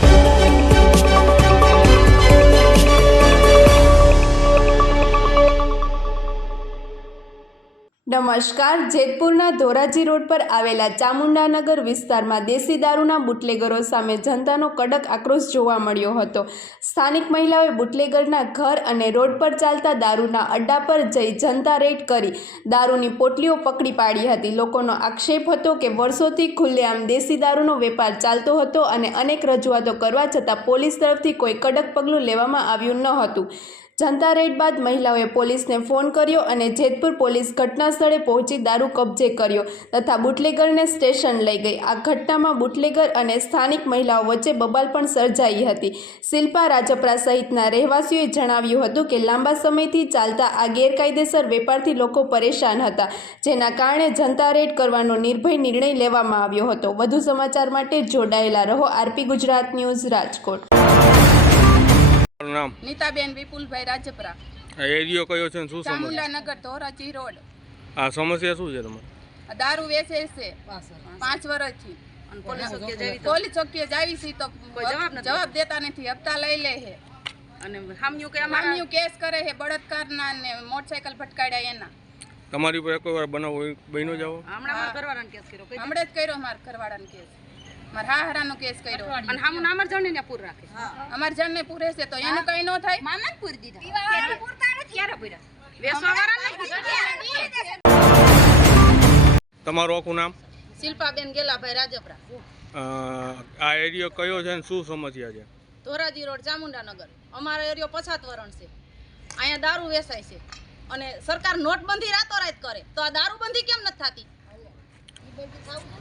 thank you. નમસ્કાર, જેતપુરના Dhoraji road પર આવેલા ચામુંડાનગર વિસ્તારમાં દેશી દારૂના બુટલેગરો સામે જનતાનો કડક આક્રોશ જોવા મળ્યો હતો. સ્થાનિક મહિલાઓએ બુટલેગરના ઘર અને રોડ પર ચાલતા દારૂના અડ્ડા પર જઈ જનતા રેડ કરી દારૂની પોટલીઓ પકડી પાડી હતી. લોકોનો આક્ષેપ હતો કે વર્ષોથી ખુલ્લેઆમ દેશી દારૂનો વેપાર ચાલતો હતો અને અનેક રજૂઆતો કરવા છતાં પોલીસ તરફથી કોઈ કડક પગલું લેવામાં આવ્યું ન હતું. જનતા રેડ બાદ મહિલાઓએ પોલીસને ફોન કર્યો અને જેતપુર પોલીસ ઘટના સ્થળે પહોંચી દારૂ કબજે કર્યો તથા બુટલેગરને સ્ટેશન લઈ ગઈ. આ ઘટનામાં બુટલેગર અને સ્થાનિક મહિલાઓ વચ્ચે બબાલ પણ સર્જાઈ હતી. શિલ્પા રાજપરા સહિતના રહેવાસીઓએ જણાવ્યું હતું કે લાંબા સમયથી ચાલતા આ ગેરકાયદેસર વેપારથી લોકો પરેશાન હતા, જેના કારણે જનતા રેડ કરવાનો નિર્ભય નિર્ણય લેવામાં આવ્યો હતો. વધુ સમાચાર માટે જોડાયેલા રહો આરપી ગુજરાત ન્યૂઝ રાજકોટ. નામ? નીતાબેન વિપુલભાઈ રાજપરા. એરિયો કયો છે શું સમસ્યા? નગર ધોરાજી રોડ. આ સમસ્યા શું છે તમારે? દારૂ વેચે છે. પાંચ વર્ષથી. પોલીસ ચોકીએ જાવી છે તો જવાબ દેતા? નથી. હપ્તા લઈ લે છે. અને હામ્યું કે અમારા કેસ કરે છે બળાત્કારના ને મોટરસાયકલ ભટકાડ્યા એના. તમારી ઉપર એક વાર બનાવ બન્યો જાવ હમણાં મારા કેસ કર્યો હમણાં જ કર્યો માર કરવાડાનો કેસ. મારા હારાનો કેસ કર્યો. અને હામું અમાર જણને પૂર રાખે. અમાર જણને પૂરે છે તો એનું કઈ ન થાય. મામા ને પૂરી દીધા. ક્યારે? તમારું આખું નામ? શિલ્પાબેન ગેલાભાઈ રાજપરા. આ એરિયો કયો છે ને શું સમસ્યા છે? ધોરાજી રોડ ચામુંડાનગર અમારો એરિયો પછાત વરણ છે. અહીંયા દારૂ વેચાય છે. અને સરકાર નોટબંધી રાતોરાત કરે. તો આ દારૂબંધી કેમ નથી થતી?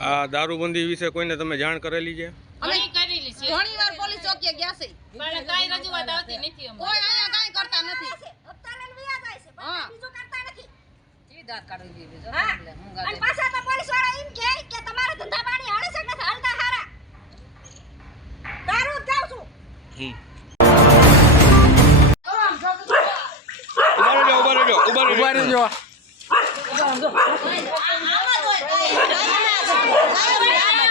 આ દારૂબંધી વિશે કોઈને તમે જાણ કરેલી છે? અમે ઘણી વાર પોલીસ ચોકીએ ગયા છે. કોઈ અહીંયા કાંઈ કરતા નથી. હા. અને પાછા તો પોલીસવાળા એમ કહે કે તમારા ધંધા પાણી હાલે છે કે નથી? હાલતા હારા. દારૂ જ છું. હમ. ઊભા રહેજો ઊભા રહેજો ઊભા રહેજો. અમારા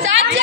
Santi.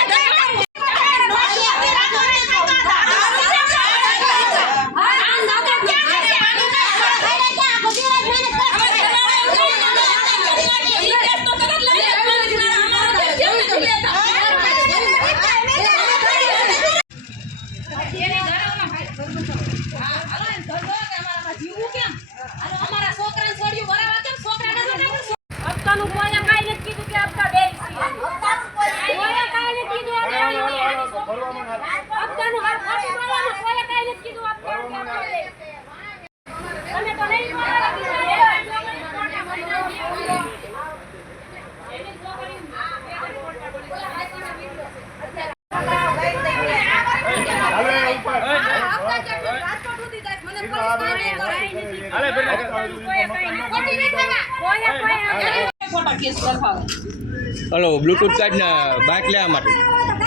હલો બ્લુટૂથ કાર્ડ ને બાઇક લેવા માટે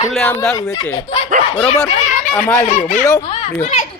ખુલ્લે આમ દારૂ વેચે. બરોબર? આ માલ રહ્યો. બોલો રહ્યો.